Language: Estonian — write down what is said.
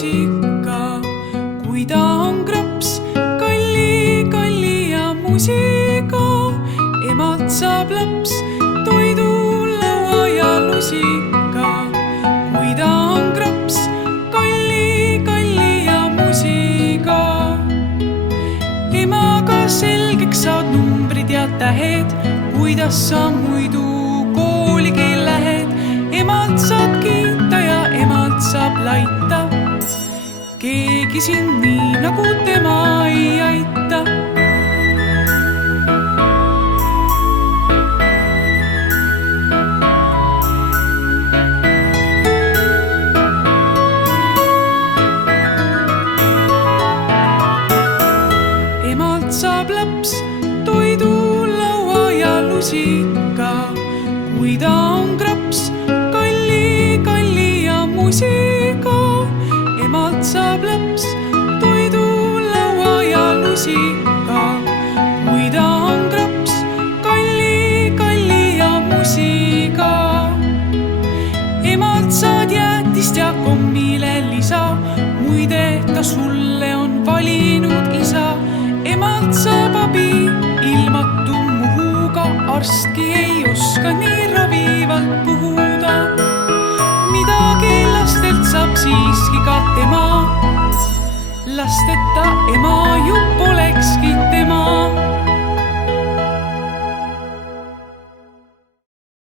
lusika. Kui ta on kraps, kalli ja musika, emalt saab laps toidu, laua ja lusika. Kui ta on kraps, kalli ja musika, emaga selgeks saad numbrid ja tähed, kuidas sa muidu kooligi lähed. Emalt saad kiita ja emalt saab laita, keegi sind nii nagu tema ei aita. Emalt saab laps toidu, laua ja lusika. Kui ta on kraps, kalli ja musika, emalt saab laps toidu, laua ja lusika. Kui ta on kraps, kalli ja musika, emalt saad jäätist ja kommile lisa. Muide, ka sulle on valinud isa. Emalt saab abi ilmatu muhuga, arstki ei oska nii ravivalt puhuda. Midagi lastelt saab siiski ka tema, lasteta ema ju polekski tema.